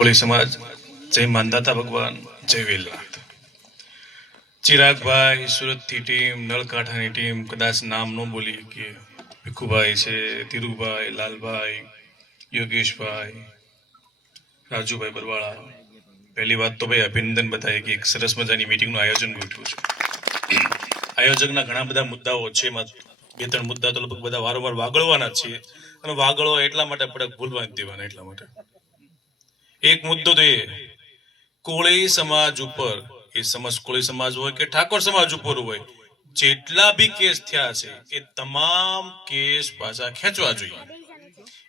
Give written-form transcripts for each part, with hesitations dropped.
કોળી સમાજ જય માનદાતા ભગવાન જય વેલનાથ. ચિરાગભાઈ સુરતથી ટીમ, નળકાંઠાની ટીમ, કદાચ નામ ન બોલી કે ભીખુભાઈ છે, ધીરુભાઈ, લાલભાઈ, યોગેશભાઈ, રાજુભાઈ બરવાળા. પહેલી વાત તો ભાઈ અભિનંદન બતાવીએ કે એક સરસ મજાની મિટિંગનું આયોજન ગોઠવ્યું છે. આયોજકના ઘણા બધા મુદ્દાઓ છે, બે ત્રણ મુદ્દા તો લગભગ બધા વારંવાર વાગળવાના જ છે, અને વાગળવા એટલા માટે આપણે ભૂલવા જ દેવાના. એટલા માટે એક મુદ્દો તો એ કોળી સમાજ ઉપર, એ સમજ કોળી સમાજ હોય કે ઠાકોર સમાજ ઉપર હોય, જેટલા બી કેસ થયા છે એ તમામ કેસ પાછા ખેંચવા જોઈએ.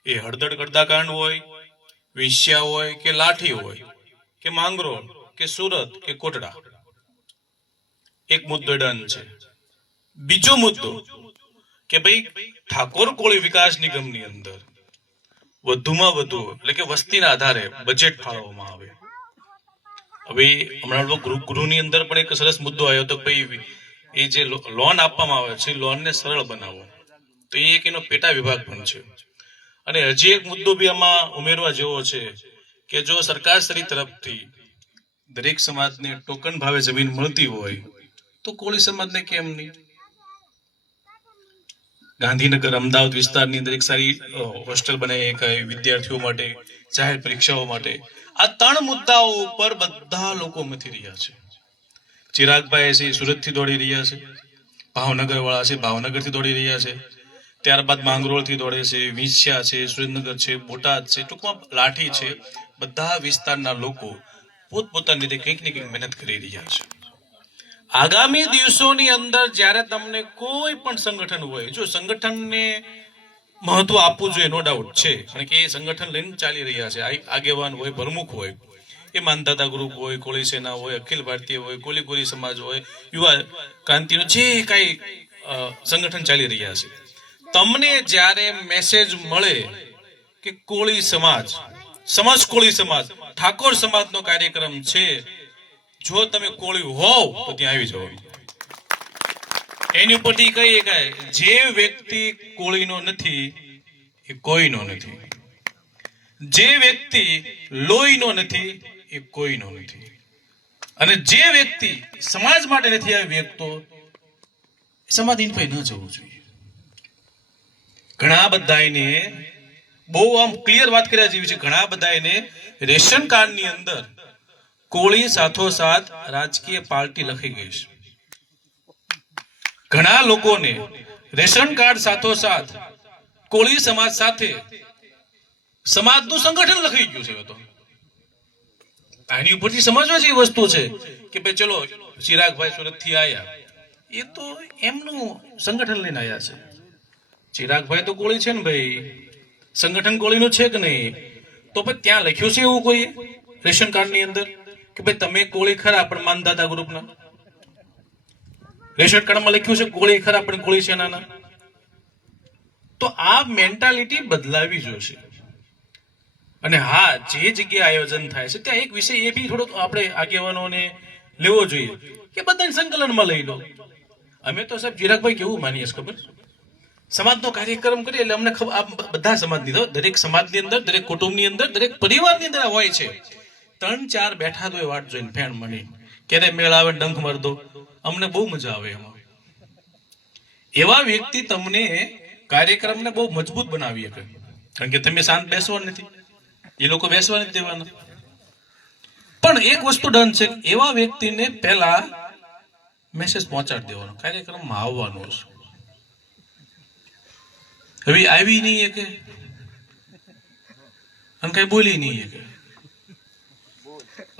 એ હળદળ કડદાકાંડ હોય, વિંસ્યા હોય કે લાઠી હોય કે માંગરોળ કે સુરત કે કોટડા, એક મુદ્દો ડન છે. બીજો મુદ્દો કે ભાઈ ઠાકોર કોળી વિકાસ નિગમની અંદર વધુમાં વધુ એટલે કે વસ્તીના આધારે બજેટ ફાળવવામાં આવે. હવે હમણાં ગૃહની અંદર પણ એક સરસ મુદ્દો આવ્યો હતો, ભાઈ એ જે લોન આપવામાં આવે છે લોનને સરળ બનાવો, તો એ એક એનો પેટા વિભાગ પણ છે. અને હજી એક મુદ્દો બી આમાં ઉમેરવા જેવો છે કે જો સરકારશ્રી તરફથી દરેક સમાજને ટોકન ભાવે જમીન મળતી હોય તો કોળી સમાજને કેમ નહીં? ગાંધીનગર, અમદાવાદ વિસ્તારની અંદર એક સારી હોસ્ટેલ બનાવી શકાય વિદ્યાર્થીઓ માટે, જાહેર પરીક્ષાઓ માટે. આ ત્રણ મુદ્દાઓ ઉપર બધા લોકો મથી રહ્યા છે. ચિરાગભાઈ છે સુરતથી દોડી રહ્યા છે, ભાવનગર વાળા છે ભાવનગરથી દોડી રહ્યા છે, ત્યારબાદ માંગરોળથી દોડે છે, વિંછિયા છે, સુરેન્દ્રનગર છે, બોટાદ છે, ટૂંકમાં લાઠી છે. બધા વિસ્તારના લોકો પોતપોતાની રીતે કંઈક ને કંઈક મહેનત કરી રહ્યા છે. આગામી દિવસોની અંદર જ્યારે તમને કોઈ પણ સંગઠન હોય, જો સંગઠનને મહત્વ આપવું જોઈએ, નો ડાઉટ છે, કારણ કે એ સંગઠન લઈને ચાલી રહ્યા છે. આગેવાન હોય, પ્રમુખ હોય, એ માનદાતા ગ્રુપ હોય, કોળી સેના હોય, અખિલ ભારતીય હોય, કોળી સમાજ હોય, યુવા ક્રાંતિનું જે કાંઈ સંગઠન ચાલી રહ્યા છે, તમને જ્યારે મેસેજ મળે કે કોળી સમાજ કોળી સમાજ ઠાકોર સમાજનો કાર્યક્રમ છે, જો તમે કોળી હોવ તો ત્યાં આવી જાવ. એની ઉપરથી કહીએ કે જે વ્યક્તિ કોળીનો નથી એ કોઈનો નથી, જે વ્યક્તિ લોહીનો નથી એ કોઈનો નથી, અને જે વ્યક્તિ સમાજ માટે નથી આવી વ્યક્તો સમાધિન પર ન જવું જોઈએ. ઘણા બધાને બહુ આમ ક્લિયર વાત કર્યા જેવી છે. ઘણા બધાને રેશન કાર્ડની અંદર કોળી સાથોસાથ રાજકીય પાર્ટી લખી ગઈ છે. ઘણા લોકોને રેશન કાર્ડ સાથોસાથ કોળી સમાજ સાથે સમાજનું સંગઠન લખી ગયું છે. તો આની ઉપરથી સમજવા જેવી વસ્તુ છે કે ભાઈ ચલો ચિરાગભાઈ સુરતથી આવ્યા, એ તો એમનું સંગઠન લઈને આવ્યા છે. ચિરાગભાઈ તો કોળી છે ને ભાઈ, સંગઠન કોળીનું છે કે નહીં? તો ભાઈ ત્યાં લખ્યું છે એવું કોઈ રેશન કાર્ડની અંદર કે ભાઈ તમે કોળી ખરા પણ માનદાતા ગ્રુપના? રેશન કાર્ડમાં લખ્યું છે કોળી ખરા પણ કોળી સેનાના? તો આ મેન્ટાલિટી બદલાવી જોશે. અને હા, જે જગ્યાએ આયોજન થાય છે ત્યાં એક વિષય એ બી થોડોક આપણે આગેવાનોને લેવો જોઈએ કે બધાને સંકલનમાં લઈ લો. અમે તો સાહેબ ચિરાગભાઈ કેવું માનીએ ખબર, સમાજનો કાર્યક્રમ કરીએ એટલે અમને ખબર, બધા સમાજની, દરેક સમાજની અંદર, દરેક કુટુંબની અંદર, દરેક પરિવારની અંદર હોય છે. 3-4 બેઠા તો વાટ જોઈને ફેણ મળી ક્યારે મેળ આવે ડંખ માર દો, અમને બહુ મજા આવે એમાં. એવા વ્યક્તિ તમને કાર્યક્રમને બહુ મજબૂત બનાવી શકે, કારણ કે તમે શાંત બેસવા નથી, એ લોકો બેસવા નથી દેવાના. પણ એક વસ્તુ ડન છે, એવા વ્યક્તિને પહેલા મેસેજ પહોંચાડી દેવાનો, કાર્યક્રમમાં આવવાનો છે. હવે આવી નહીં કે અને કઈ બોલી નહીં કે,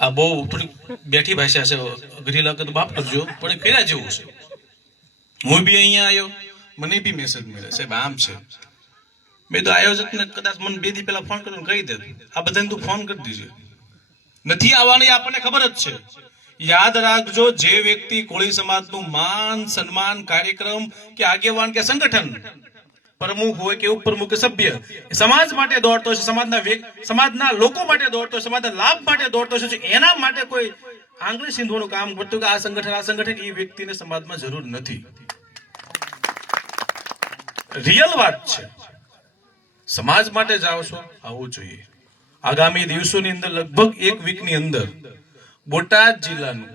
આ બહુ થોડી બેઠી ભાષા છે, અઘરી લાગે તો બાપ કરજો, પણ કર્યા જેવું છે. હું બી અહીંયા આવ્યો, મને બી મેસેજ મળ્યા સાહેબ આમ છે. મેં તો આયોજકને કદાચ મને 2 દી પહેલા ફોન કરીને કહી દે, આ બધાને તું ફોન કરી દીજે, નથી આવવાની આપણને ખબર જ છે. યાદ રાખજો, જે વ્યક્તિ કોળી સમાજનું માન સન્માન કાર્યક્રમ કે આગેવાન કે સંગઠન પ્રમુખ હોય કે ઉપપ્રમુખ કે સભ્ય સમાજ માટે દોડતો છે, સમાજના લોકો માટે દોડતો છે, સમાજના લાભ માટે દોડતો છે, એના માટે કોઈ આંગળી સિંધવાનું કામ કરતું કે આ સંગઠન, એ વ્યક્તિને સમાજમાં જરૂર નથી. રિયલ વાત છે. સમાજ માટે જાઓ છો, આવવું જોઈએ. આગામી દિવસોની અંદર લગભગ એક વીકની અંદર બોટાદ જિલ્લાનું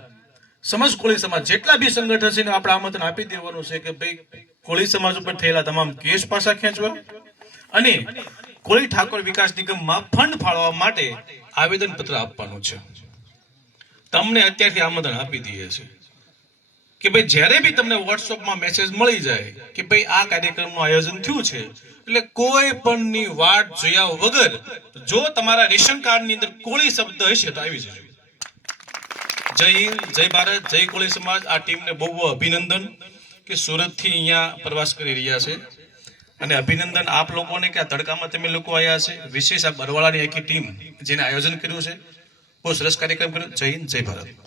સમાજ કોળી સમાજ જેટલા બી સંગઠન છે ને આપણે આમંત્રણ આપી દેવાનું છે કે ભાઈ કોળી સમાજ ઉપર થયેલા તમામ કેસ પાછા ખેંચવા અને કોળી ઠાકોર વિકાસ નિગમમાં ફંડ ફાળવવા માટે આવેદન પત્ર આપવાનું છે. તમને અત્યારથી આમંત્રણ આપી દઈએ છીએ કે ભાઈ જ્યારે બી તમને વોટ્સઅપમાં મેસેજ મળી જાય કે ભાઈ આ કાર્યક્રમનું આયોજન થયું છે એટલે કોઈ પણની વાટ જોયા વગર જો તમારા રેશન કાર્ડની અંદર કોળી શબ્દ હશે તો આવી જજો. જય હિન્દ, જય ભારત, જય કોળી સમાજ. આ ટીમને બહુ બહુ અભિનંદન કે સુરતથી અહીંયા પ્રવાસ કરી રહ્યા છે અને અભિનંદન આપ લોકોને કે આ તડકામાં તમે લોકો આવ્યા છે. વિશેષ આ બરવાળાની આખી ટીમ જેને આયોજન કર્યું છે બહુ સરસ કાર્યક્રમ કર્યો. જય હિન્દ, જય ભારત.